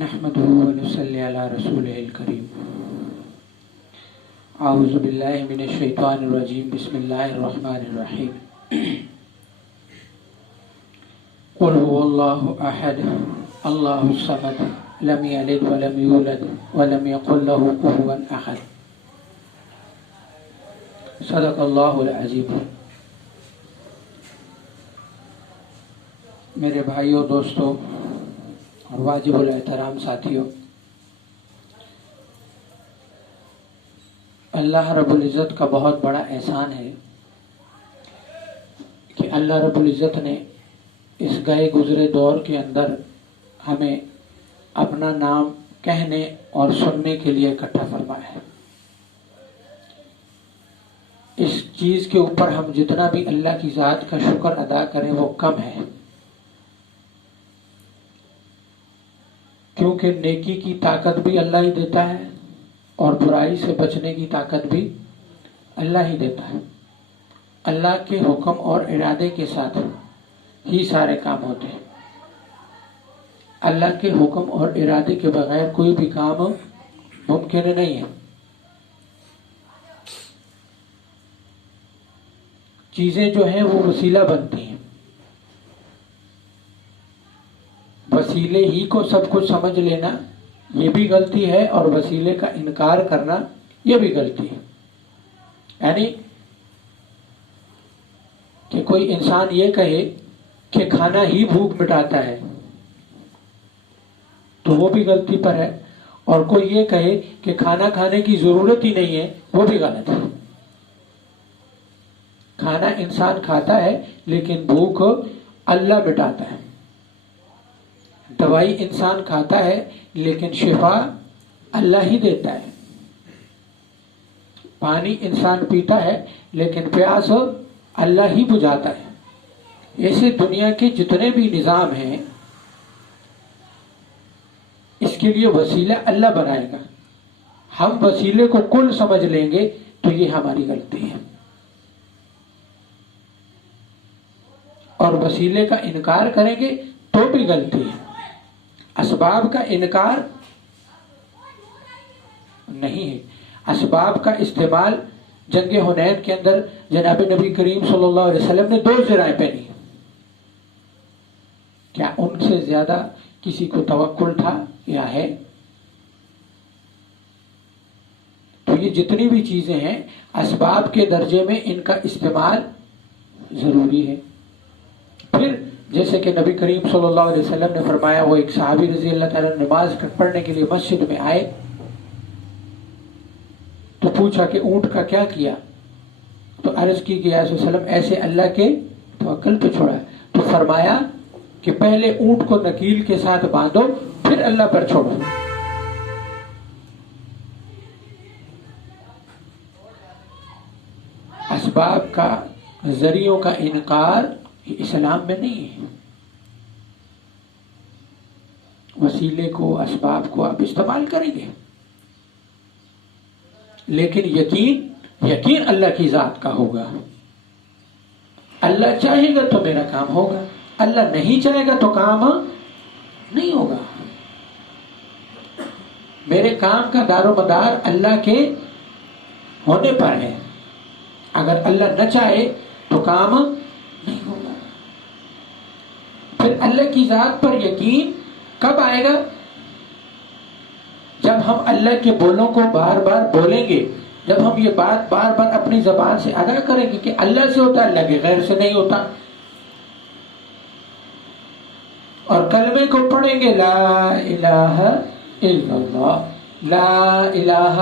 نحمده ونصلي على رسوله الكريم اعوذ باللہ من الشیطان الرجیم بسم اللہ الرحمن الرحیم قل هو اللہ احد اللہ الصمد لم یلد ولم یولد ولم یکن له کفوا احد صدق اللہ العظیم۔ میرے بھائیوں، دوستوں اور واجب الاحترام ساتھیوں، اللہ رب العزت کا بہت بڑا احسان ہے کہ اللہ رب العزت نے اس گئے گزرے دور کے اندر ہمیں اپنا نام کہنے اور سننے کے لیے اکٹھا فرمایا ہے۔ اس چیز کے اوپر ہم جتنا بھی اللہ کی ذات کا شکر ادا کریں وہ کم ہے، کیونکہ نیکی کی طاقت بھی اللہ ہی دیتا ہے اور برائی سے بچنے کی طاقت بھی اللہ ہی دیتا ہے۔ اللہ کے حکم اور ارادے کے ساتھ ہی سارے کام ہوتے ہیں۔ اللہ کے حکم اور ارادے کے بغیر کوئی بھی کام ممکن نہیں ہے۔ چیزیں جو ہیں وہ وسیلہ بنتی ہیں، وسیلے ہی کو سب کچھ سمجھ لینا یہ بھی غلطی ہے، اور وسیلے کا انکار کرنا یہ بھی غلطی ہے۔ یعنی کہ کوئی انسان یہ کہے کہ کھانا ہی بھوک مٹاتا ہے تو وہ بھی غلطی پر ہے، اور کوئی یہ کہے کہ کھانا کھانے کی ضرورت ہی نہیں ہے وہ بھی غلط ہے۔ کھانا انسان کھاتا ہے لیکن بھوک اللہ مٹاتا ہے۔ دوائی انسان کھاتا ہے لیکن شفا اللہ ہی دیتا ہے۔ پانی انسان پیتا ہے لیکن پیاس اللہ ہی بجھاتا ہے۔ ایسے دنیا کے جتنے بھی نظام ہیں اس کے لیے وسیلہ اللہ بنائے گا۔ ہم وسیلے کو کل سمجھ لیں گے تو یہ ہماری غلطی ہے، اور وسیلے کا انکار کریں گے تو بھی غلطی ہے۔ اسباب کا انکار نہیں ہے۔ اسباب کا استعمال جنگ حنین کے اندر جناب نبی کریم صلی اللہ علیہ وسلم نے 2 ذرائع پہنی۔ کیا ان سے زیادہ کسی کو توکل تھا یا ہے؟ تو یہ جتنی بھی چیزیں ہیں اسباب کے درجے میں ان کا استعمال ضروری ہے۔ پھر جیسے کہ نبی کریم صلی اللہ علیہ وسلم نے فرمایا، وہ ایک صحابی رضی اللہ تعالیٰ نماز پڑھنے کے لیے مسجد میں آئے تو پوچھا کہ اونٹ کا کیا کیا؟ تو عرض کی کہ یا رسول اللہ وسلم ایسے اللہ کے توکل پہ چھوڑا ہے۔ تو فرمایا کہ پہلے اونٹ کو نکیل کے ساتھ باندھو پھر اللہ پر چھوڑو۔ اسباب کا، ذریعوں کا انکار اسلام میں نہیں ہے۔ وسیلے کو، اسباب کو آپ استعمال کریں گے، لیکن یقین اللہ کی ذات کا ہوگا۔ اللہ چاہے گا تو میرا کام ہوگا، اللہ نہیں چاہے گا تو کام نہیں ہوگا۔ میرے کام کا دار و مدار اللہ کے ہونے پر ہے۔ اگر اللہ نہ چاہے تو کام نہیں ہوگا۔ پھر اللہ کی ذات پر یقین کب آئے گا؟ جب ہم اللہ کے بولوں کو بار بار بولیں گے، جب ہم یہ بات بار بار اپنی زبان سے ادا کریں گے کہ اللہ سے ہوتا ہے، اللہ کے غیر سے نہیں ہوتا، اور کلمے کو پڑھیں گے لا الہ الا اللہ، لا الہ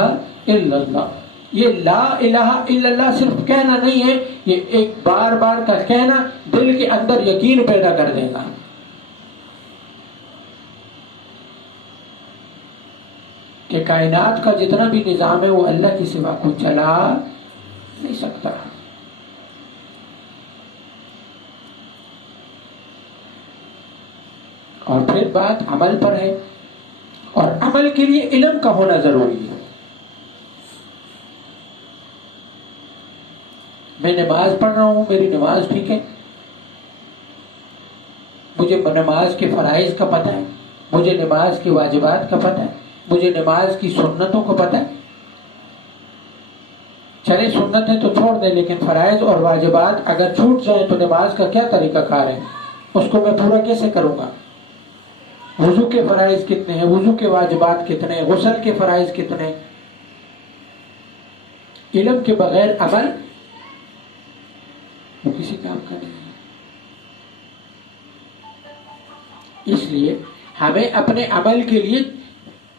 الا اللہ۔ یہ لا الہ الا اللہ صرف کہنا نہیں ہے، یہ ایک بار بار کا کہنا دل کے اندر یقین پیدا کر دے گا کہ کائنات کا جتنا بھی نظام ہے وہ اللہ کے سوا کو چلا نہیں سکتا۔ اور پھر بات عمل پر ہے، اور عمل کے لیے علم کا ہونا ضروری ہے۔ میں نماز پڑھ رہا ہوں، میری نماز ٹھیک ہے، مجھے نماز کے فرائض کا پتہ ہے، مجھے نماز کی واجبات کا پتہ ہے، مجھے نماز کی سنتوں کو پتہ ہے. چلے سنتیں تو چھوڑ دیں، لیکن فرائض اور واجبات اگر چھوٹ جائیں تو نماز کا کیا طریقہ کار ہے، اس کو میں پورا کیسے کروں گا؟ وضو کے فرائض کتنے ہیں، وضو کے واجبات کتنے ہیں، غسل کے فرائض کتنے ہیں؟ علم کے بغیر عمل وہ کسی کام کا نہیں ہے. اس لیے ہمیں اپنے عمل کے لیے،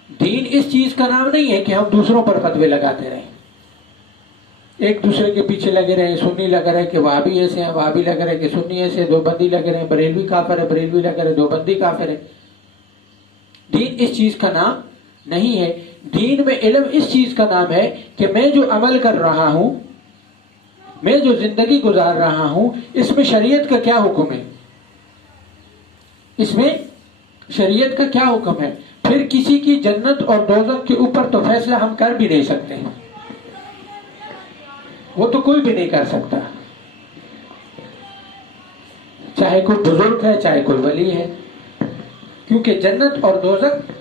دین اس چیز کا نام نہیں ہے کہ ہم دوسروں پر فتوے لگاتے رہیں، ایک دوسرے کے پیچھے لگے رہے. سنی لگ رہے کہ وہابی ایسے ہیں، وہابی لگ رہے کہ سنی ایسے، دیوبندی لگ رہے ہیں بریلوی کافر ہے، بریلوی لگ رہے دیوبندی کافر ہے. دین اس چیز کا نام نہیں ہے. دین میں علم اس چیز کا نام ہے کہ میں جو عمل کر رہا ہوں، میں جو زندگی گزار رہا ہوں، اس میں شریعت کا کیا حکم ہے، اس میں شریعت کا کیا حکم ہے. پھر کسی کی جنت اور دوزخ کے اوپر تو فیصلہ ہم کر بھی نہیں سکتے ہیں، وہ تو کوئی بھی نہیں کر سکتا، چاہے کوئی بزرگ ہے چاہے کوئی ولی ہے، کیونکہ جنت اور دوزخ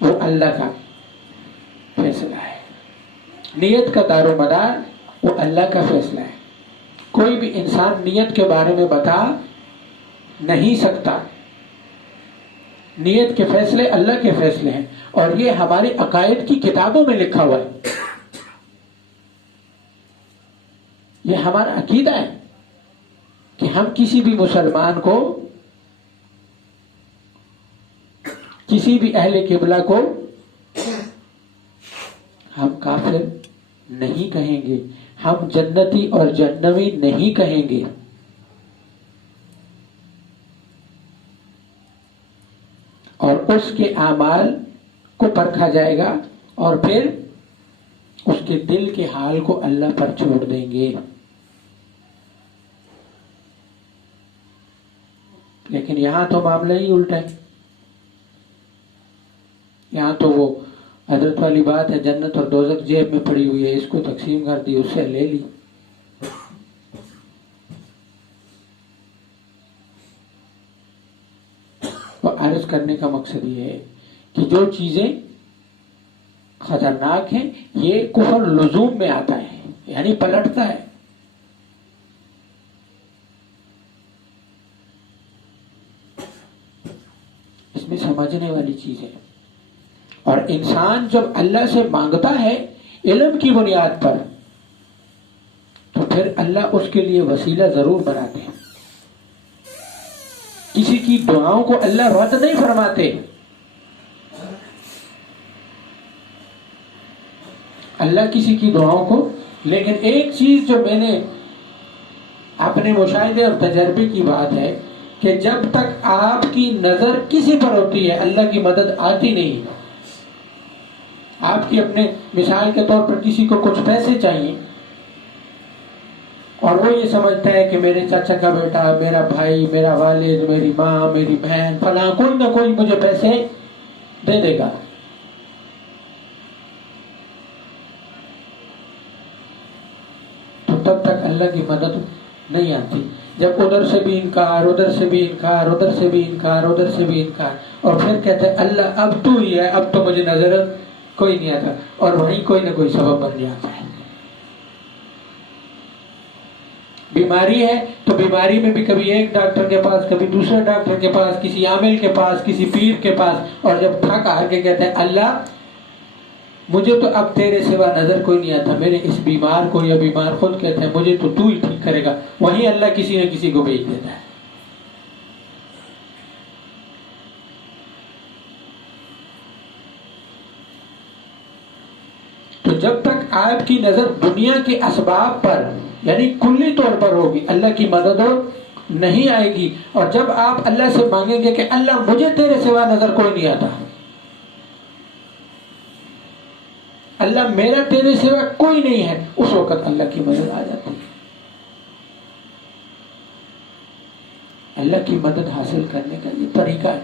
وہ اللہ کا فیصلہ ہے. نیت کا دار و مدار وہ اللہ کا فیصلہ ہے. کوئی بھی انسان نیت کے بارے میں بتا نہیں سکتا. نیت کے فیصلے اللہ کے فیصلے ہیں، اور یہ ہماری عقائد کی کتابوں میں لکھا ہوا ہے. یہ ہمارا عقیدہ ہے کہ ہم کسی بھی مسلمان کو، کسی بھی اہل قبلہ کو ہم کافر نہیں کہیں گے، ہم جنتی اور جہنمی نہیں کہیں گے. اور اس کے اعمال کو پرکھا جائے گا، اور پھر اس کے دل کے حال کو اللہ پر چھوڑ دیں گے. لیکن یہاں تو معاملہ ہی الٹا ہے. یہاں تو وہ حضرت والی بات ہے، جنت اور دوزخ جیب میں پڑی ہوئی ہے، اس کو تقسیم کر دی، اس سے لے لی. تو عرض کرنے کا مقصد یہ ہے کہ جو چیزیں خطرناک ہیں، یہ کفر لزوم میں آتا ہے، یعنی پلٹتا ہے. اس میں سمجھنے والی چیز ہے. اور انسان جب اللہ سے مانگتا ہے علم کی بنیاد پر، تو پھر اللہ اس کے لیے وسیلہ ضرور بناتے ہیں. کسی کی دعاؤں کو اللہ رد نہیں فرماتے. اللہ کسی کی دعاؤں کو، لیکن ایک چیز جو میں نے اپنے مشاہدے اور تجربے کی بات ہے کہ جب تک آپ کی نظر کسی پر ہوتی ہے اللہ کی مدد آتی نہیں. آپ کی اپنے مثال کے طور پر کسی کو کچھ پیسے چاہیے، اور وہ یہ سمجھتا ہے کہ میرے چاچا کا بیٹا، میرا بھائی، میرا والد، میری ماں، میری بہن، فلاں کوئی نہ کوئی مجھے پیسے دے دے گا. تو تب تک اللہ کی مدد نہیں آتی. جب ادھر سے بھی انکار، ادھر سے بھی انکار، ادھر سے بھی انکار، ادھر سے بھی انکار، اور پھر کہتے ہیں اللہ اب تو ہی ہے، اب تو مجھے نظر کوئی نہیں آتا، اور وہیں کوئی نہ کوئی سبب بن جاتا ہے. بیماری ہے تو بیماری میں بھی کبھی ایک ڈاکٹر کے پاس، کبھی دوسرے ڈاکٹر کے پاس، کسی عامل کے پاس، کسی پیر کے پاس، اور جب تھک ہار کے کہتے ہیں اللہ مجھے تو اب تیرے سوا نظر کوئی نہیں آتا، میرے اس بیمار کو، یا بیمار خود کہتے ہیں مجھے تو ہی ٹھیک کرے گا، وہیں اللہ کسی نہ کسی کو بھیج دیتا ہے. تو جب تک آپ کی نظر دنیا کے اسباب پر، یعنی کلی طور پر ہوگی، اللہ کی مدد نہیں آئے گی. اور جب آپ اللہ سے مانگیں گے کہ اللہ مجھے تیرے سوا نظر کوئی نہیں آتا، اللہ میرا تیرے سوا کوئی نہیں ہے، اس وقت اللہ کی مدد آ جاتی ہے. اللہ کی مدد حاصل کرنے کا یہ طریقہ ہے.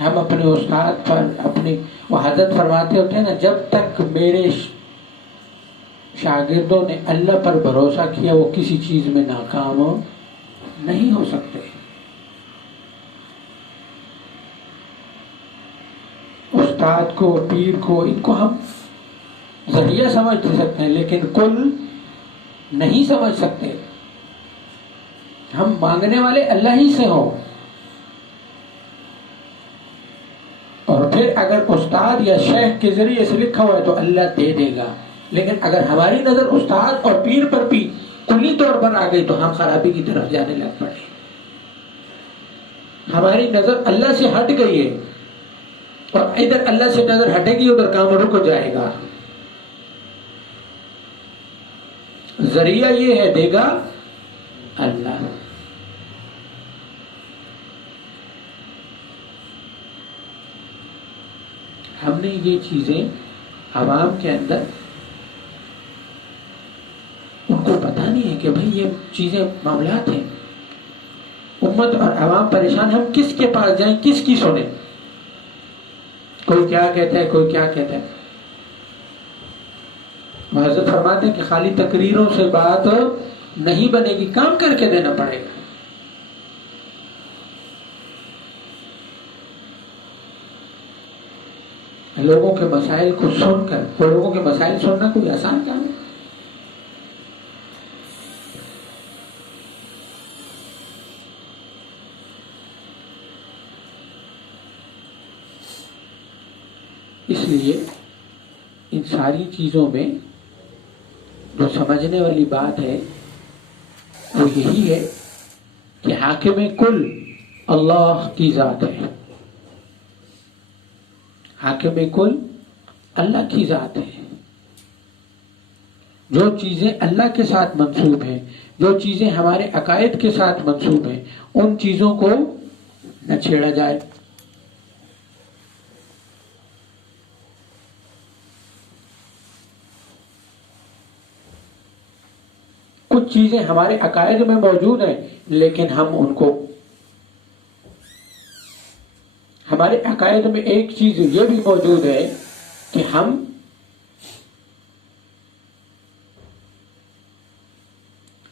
ہم اپنے استاد پر، اپنے وہ حضرت فرماتے ہوتے ہیں نا، جب تک میرے شاگردوں نے اللہ پر بھروسہ کیا وہ کسی چیز میں ناکام نہیں ہو سکتے. استاد کو، پیر کو، ان کو ہم ذریعہ سمجھ سکتے ہیں لیکن کل نہیں سمجھ سکتے. ہم مانگنے والے اللہ ہی سے ہوں. اور پھر اگر استاد یا شیخ کے ذریعے سے لکھا ہوا ہے تو اللہ دے دے گا. لیکن اگر ہماری نظر استاد اور پیر پر بھی کلی طور پر آ گئی تو ہم خرابی کی طرف جانے لگ پڑے. ہماری نظر اللہ سے ہٹ گئی ہے اور ادھر اللہ سے نظر ہٹے گی ادھر کام رک جائے گا. ذریعہ یہ ہے دے گا اللہ. ہم نے یہ چیزیں عوام کے اندر ان کو پتا نہیں ہے کہ بھئی یہ چیزیں معاملات ہیں. امت اور عوام پریشان، ہم کس کے پاس جائیں، کس کی سنیں؟ کوئی کیا کہتا ہے، کوئی کیا کہتا ہے. حضرت فرماتے ہیں کہ خالی تقریروں سے بات نہیں بنے گی، کام کر کے دینا پڑے گا. لوگوں کے مسائل کو سن کر، لوگوں کے مسائل سننا کوئی آسان کام ہے؟ اس لیے ان ساری چیزوں میں جو سمجھنے والی بات ہے وہ یہی ہے کہ حاکم کل اللہ کی ذات ہے. حاکم کل اللہ کی ذات ہے. جو چیزیں اللہ کے ساتھ منسوب ہیں، جو چیزیں ہمارے عقائد کے ساتھ منسوب ہیں، ان چیزوں کو نہ چھیڑا جائے. کچھ چیزیں ہمارے عقائد میں موجود ہیں لیکن ہم ان کو، ہمارے عقائد میں ایک چیز یہ بھی موجود ہے کہ ہم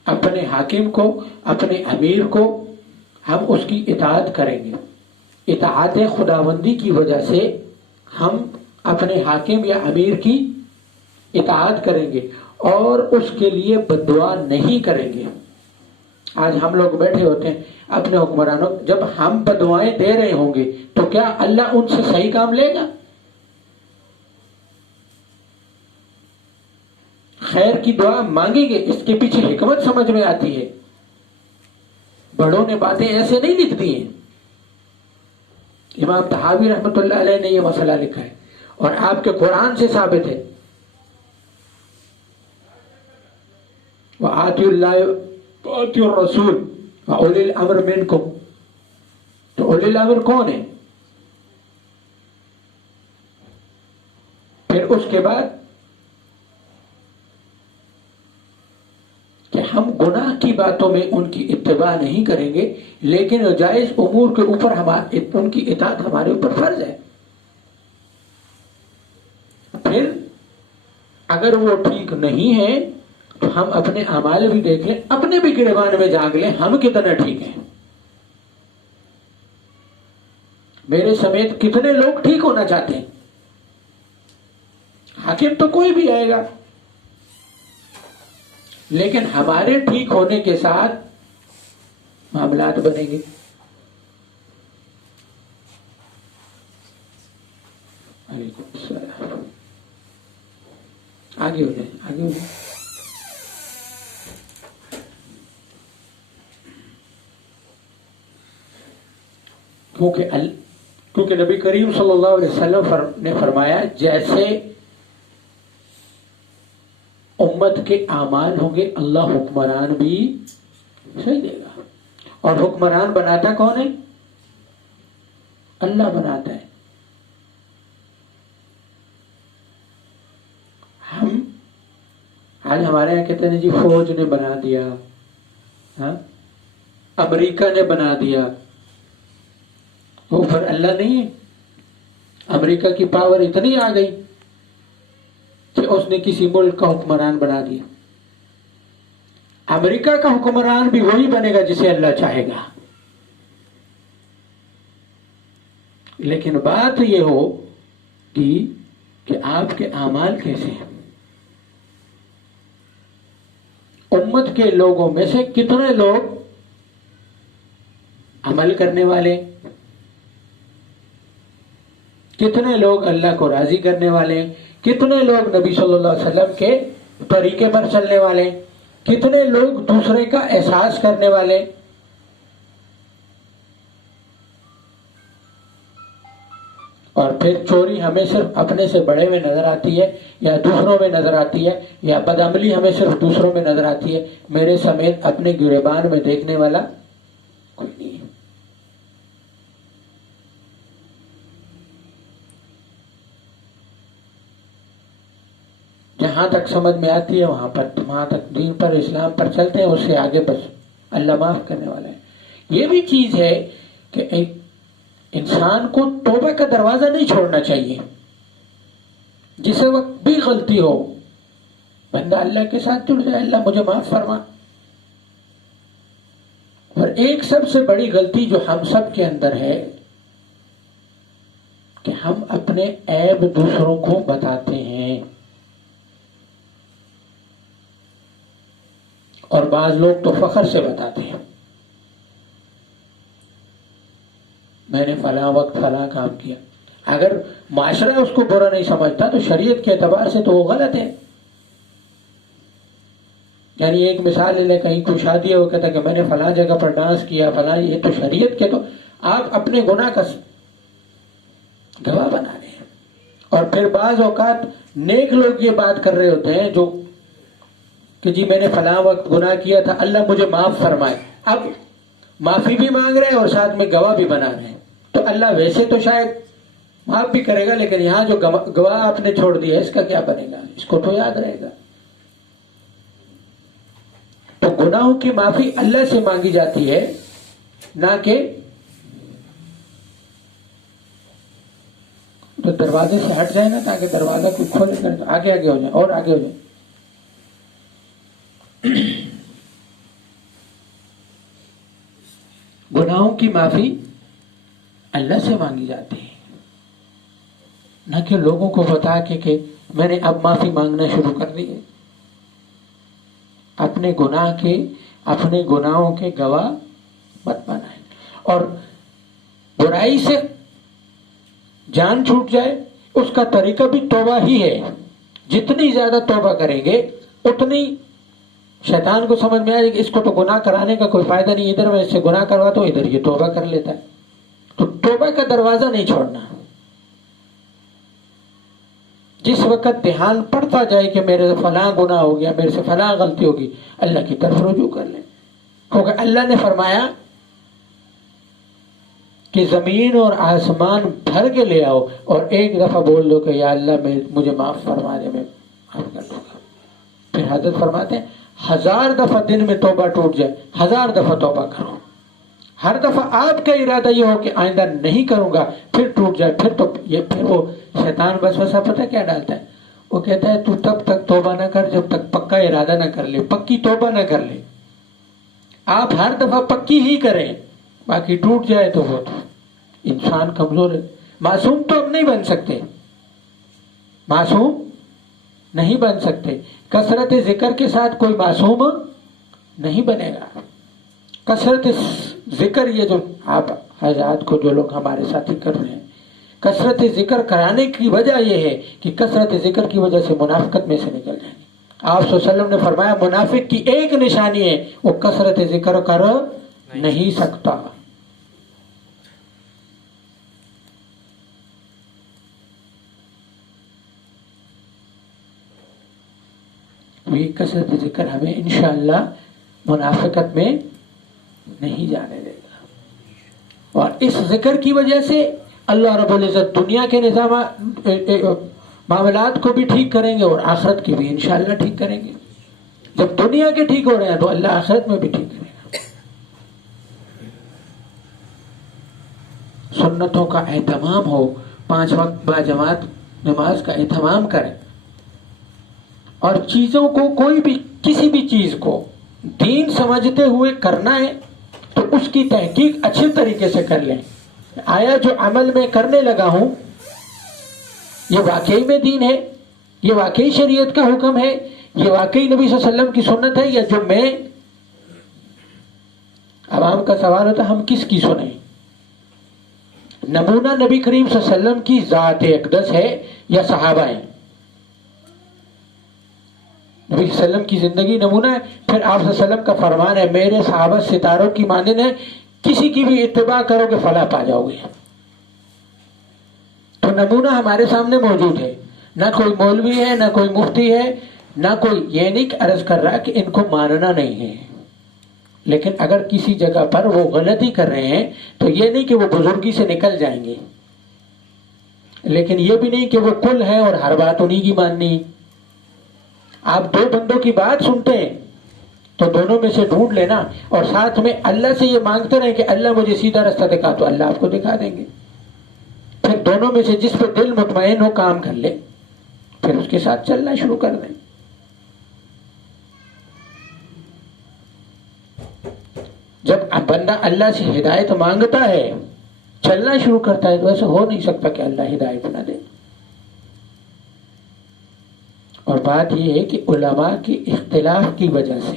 اپنے حاکم کو، اپنے امیر کو ہم اس کی اطاعت کریں گے. اطاعت خداوندی کی وجہ سے ہم اپنے حاکم یا امیر کی اطاعت کریں گے اور اس کے لیے بددعا نہیں کریں گے. آج ہم لوگ بیٹھے ہوتے ہیں اپنے حکمرانوں، جب ہم بددعائیں دے رہے ہوں گے تو کیا اللہ ان سے صحیح کام لے گا؟ خیر کی دعا مانگیں گے، اس کے پیچھے حکمت سمجھ میں آتی ہے. بڑوں نے باتیں ایسے نہیں لکھ دی ہیں. امام طحاوی رحمۃ اللہ علیہ نے یہ مسئلہ لکھا ہے اور آپ کے قرآن سے ثابت ہے. وَآتِوا اللَّهَ وَآتِوا الرَّسُولَ وَأُولِي الْأَمْرِ مِنْكُمْ. تو اولی الامر کون ہے؟ پھر اس کے بعد کہ ہم گناہ کی باتوں میں ان کی اتباع نہیں کریں گے لیکن جائز امور کے اوپر ان کی اطاعت ہمارے اوپر فرض ہے. پھر اگر وہ ٹھیک نہیں ہے تو ہم اپنے اعمال بھی دیکھیں، اپنے بھی گریبان میں جانگ لیں ہم کتنا ٹھیک ہیں. میرے سمیت کتنے لوگ ٹھیک ہونا چاہتے ہیں؟ حاکم تو کوئی بھی آئے گا لیکن ہمارے ٹھیک ہونے کے ساتھ معاملات بنیں گے. وعلیکم السلام. آگے ہو جائیں، آگے ہو جائیں. کیونکہ نبی کریم صلی اللہ علیہ وسلم نے فرمایا جیسے امت کے اعمال ہوں گے اللہ حکمران بھی صحیح دے گا. اور حکمران بناتا کون ہے؟ اللہ بناتا ہے. ہم آج ہمارے یہاں کہتے ہیں جی فوج نے بنا دیا، امریکہ نے بنا دیا. وہ پھر اللہ نہیں ہے؟ امریکہ کی پاور اتنی آ گئی کہ اس نے کسی ملک کا حکمران بنا دیا. امریکہ کا حکمران بھی وہی بنے گا جسے اللہ چاہے گا. لیکن بات یہ ہوگی کہ آپ کے اعمال کیسے ہیں. امت کے لوگوں میں سے کتنے لوگ عمل کرنے والے، کتنے لوگ اللہ کو راضی کرنے والے، کتنے لوگ نبی صلی اللہ علیہ وسلم کے طریقے پر چلنے والے، کتنے لوگ دوسرے کا احساس کرنے والے. اور پھر چوری ہمیں صرف اپنے سے بڑے میں نظر آتی ہے یا دوسروں میں نظر آتی ہے، یا بدعملی ہمیں صرف دوسروں میں نظر آتی ہے، میرے سمیت اپنے گریبان میں دیکھنے والا کوئی نہیں ہے. جہاں تک سمجھ میں آتی ہے وہاں تک دین پر، اسلام پر چلتے ہیں، اس سے آگے بس اللہ معاف کرنے والا ہے. یہ بھی چیز ہے کہ ایک انسان کو توبہ کا دروازہ نہیں چھوڑنا چاہیے. جس وقت بھی غلطی ہو بندہ اللہ کے ساتھ جڑ جائے، اللہ مجھے معاف فرما. اور ایک سب سے بڑی غلطی جو ہم سب کے اندر ہے کہ ہم اپنے عیب دوسروں کو بتاتے ہیں. اور بعض لوگ تو فخر سے بتاتے ہیں، میں نے فلاں وقت فلاں کام کیا. اگر معاشرہ اس کو برا نہیں سمجھتا تو شریعت کے اعتبار سے تو وہ غلط ہے. یعنی ایک مثال لے لیں، کہیں کوئی شادی ہے، وہ کہتا ہے کہ میں نے فلاں جگہ پر ڈانس کیا فلاں، یہ تو شریعت کے، تو آپ اپنے گناہ کا گواہ بنا رہے ہیں. اور پھر بعض اوقات نیک لوگ یہ بات کر رہے ہوتے ہیں جو کہ جی میں نے فلاں وقت گناہ کیا تھا، اللہ مجھے معاف فرمائے. اب معافی بھی مانگ رہے ہیں اور ساتھ میں گواہ بھی بنا رہے ہیں. تو اللہ ویسے تو شاید معاف بھی کرے گا، لیکن یہاں جو گواہ آپ نے چھوڑ دیا اس کا کیا بنے گا؟ اس کو تو یاد رہے گا. تو گناہوں کی معافی اللہ سے مانگی جاتی ہے، نہ کہ تو دروازے سے ہٹ جائے نا، تاکہ دروازہ کوئی کھولے کر آگے آگے ہو جائے اور آگے ہو جائے. گناہوں کی معافی اللہ سے مانگی جاتی ہے، نہ کہ لوگوں کو بتا کے کہ میں نے اب معافی مانگنا شروع کر دی ہے. اپنے گناہوں کے گواہ مت بنائیں. اور برائی سے جان چھوٹ جائے اس کا طریقہ بھی توبہ ہی ہے. جتنی زیادہ توبہ کریں گے اتنی شیطان کو سمجھ میں آئے کہ اس کو تو گناہ کرانے کا کوئی فائدہ نہیں، ادھر میں اس سے گناہ کرواتا ہوں، ادھر یہ توبہ کر لیتا ہے. تو توبہ کا دروازہ نہیں چھوڑنا. جس وقت دھیان پڑتا جائے کہ میرے سے فلاں گناہ ہو گیا، میرے سے فلاں غلطی ہوگی، اللہ کی طرف رجوع کر لیں. کیونکہ اللہ نے فرمایا کہ زمین اور آسمان بھر کے لے آؤ اور ایک دفعہ بول دو کہ یا اللہ مجھے معاف فرما دے، میں معاف کر دوں گا. پھر حضرت فرماتے ہیں 1000 دفعہ دن میں توبہ ٹوٹ جائے، 1000 دفعہ توبہ کرو. ہر دفعہ آپ کا ارادہ یہ ہو کہ آئندہ نہیں کروں گا، پھر ٹوٹ جائے، پھر وہ شیطان وسوسہ پتہ کیا ڈالتا ہے؟ وہ کہتا ہے تو تب تک توبہ نہ کر جب تک پکا ارادہ نہ کر لے، پکی توبہ نہ کر لے. آپ ہر دفعہ پکی ہی کریں، باقی ٹوٹ جائے تو وہ تو انسان کمزور ہے. معصوم تو ہم نہیں بن سکتے، معصوم نہیں بن سکتے. کثرت ذکر کے ساتھ کوئی معصوم نہیں بنے گا. کثرت ذکر، یہ جو آپ حضرات کو جو لوگ ہمارے ساتھی کر رہے ہیں، کثرت ذکر کرانے کی وجہ یہ ہے کہ کثرت ذکر کی وجہ سے منافقت میں سے نکل جائیں گے. آپ صلی اللہ علیہ وسلم نے فرمایا منافق کی ایک نشانی ہے، وہ کثرت ذکر کر نہیں سکتا. یہ کثرت ذکر ہمیں انشاءاللہ منافقت میں نہیں جانے دے گا. اور اس ذکر کی وجہ سے اللہ رب العزت دنیا کے معاملات کو بھی ٹھیک کریں گے اور آخرت کی بھی انشاءاللہ ٹھیک کریں گے. جب دنیا کے ٹھیک ہو رہے ہیں تو اللہ آخرت میں بھی ٹھیک کرے گا. سنتوں کا اہتمام ہو، 5 وقت با جماعت نماز کا اہتمام کریں. اور چیزوں کو کوئی بھی کسی بھی چیز کو دین سمجھتے ہوئے کرنا ہے تو اس کی تحقیق اچھے طریقے سے کر لیں. آیا جو عمل میں کرنے لگا ہوں یہ واقعی میں دین ہے، یہ واقعی شریعت کا حکم ہے، یہ واقعی نبی صلی اللہ علیہ وسلم کی سنت ہے، یا جو میں عوام کا سوال ہوتا ہم کس کی سنیں؟ نمونہ نبی کریم صلی اللہ علیہ وسلم کی ذات اقدس ہے یا صحابہ ہیں؟ نبی صلی اللہ علیہ وسلم کی زندگی نمونہ ہے، پھر آپ صلی اللہ علیہ وسلم کا فرمان ہے میرے صحابہ ستاروں کی مانند ہیں، کسی کی بھی اتباع کرو گے فلاح پا جاؤ گے. تو نمونہ ہمارے سامنے موجود ہے، نہ کوئی مولوی ہے نہ کوئی مفتی ہے نہ کوئی، یہ نہیں عرض کر رہا کہ ان کو ماننا نہیں ہے، لیکن اگر کسی جگہ پر وہ غلطی کر رہے ہیں تو یہ نہیں کہ وہ بزرگی سے نکل جائیں گے، لیکن یہ بھی نہیں کہ وہ کل ہے اور ہر بات انہی کی ماننی. آپ دو بندوں کی بات سنتے ہیں تو دونوں میں سے ڈھونڈ لینا اور ساتھ میں اللہ سے یہ مانگتے رہیں کہ اللہ مجھے سیدھا رستہ دکھا، تو اللہ آپ کو دکھا دیں گے. پھر دونوں میں سے جس پہ دل مطمئن ہو کام کر لے، پھر اس کے ساتھ چلنا شروع کر دیں. جب بندہ اللہ سے ہدایت مانگتا ہے چلنا شروع کرتا ہے تو ایسا ہو نہیں سکتا کہ اللہ ہدایت نہ دے. اور بات یہ ہے کہ علماء کی اختلاف کی وجہ سے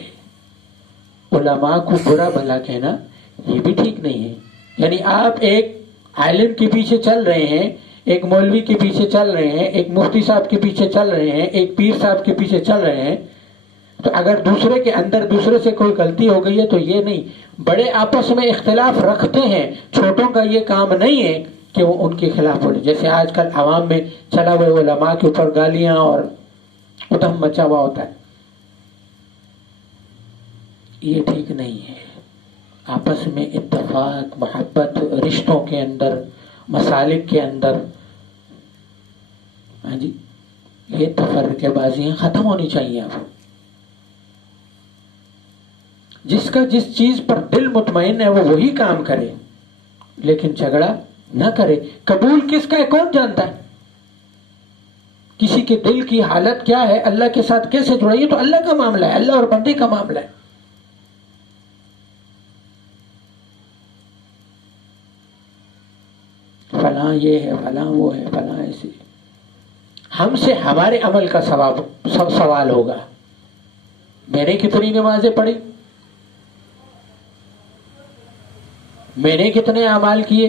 علماء کو برا بھلا کہنا یہ بھی ٹھیک نہیں ہے. یعنی آپ ایک عالم کے پیچھے چل رہے ہیں، ایک مولوی کے پیچھے چل رہے ہیں، ایک مفتی صاحب کے پیچھے چل رہے ہیں، ایک پیر صاحب کے پیچھے چل رہے ہیں، تو اگر دوسرے کے اندر دوسرے سے کوئی غلطی ہو گئی ہے تو یہ نہیں، بڑے آپس میں اختلاف رکھتے ہیں، چھوٹوں کا یہ کام نہیں ہے کہ وہ ان کے خلاف بولے. جیسے آج کل عوام میں چلا ہوئے علماء کے اوپر گالیاں اور ادھم مچا ہوا ہوتا ہے، یہ ٹھیک نہیں ہے. آپس میں اتفاق، محبت، رشتوں کے اندر، مسالک کے اندر، ہاں جی، یہ تفرقے بازیاں ختم ہونی چاہیے. اب جس کا جس چیز پر دل مطمئن ہے وہ وہی کام کرے، لیکن جھگڑا نہ کرے. قبول کس کا ہے کون جانتا ہے؟ کسی کے دل کی حالت کیا ہے، اللہ کے ساتھ کیسے جڑا، یہ تو اللہ کا معاملہ ہے، اللہ اور بندے کا معاملہ ہے. فلاں یہ ہے، فلاں وہ ہے، فلاں ایسے، ہم سے ہمارے عمل کا سوال ہوگا. میں نے کتنی نمازیں پڑھی، میں نے کتنے اعمال کیے،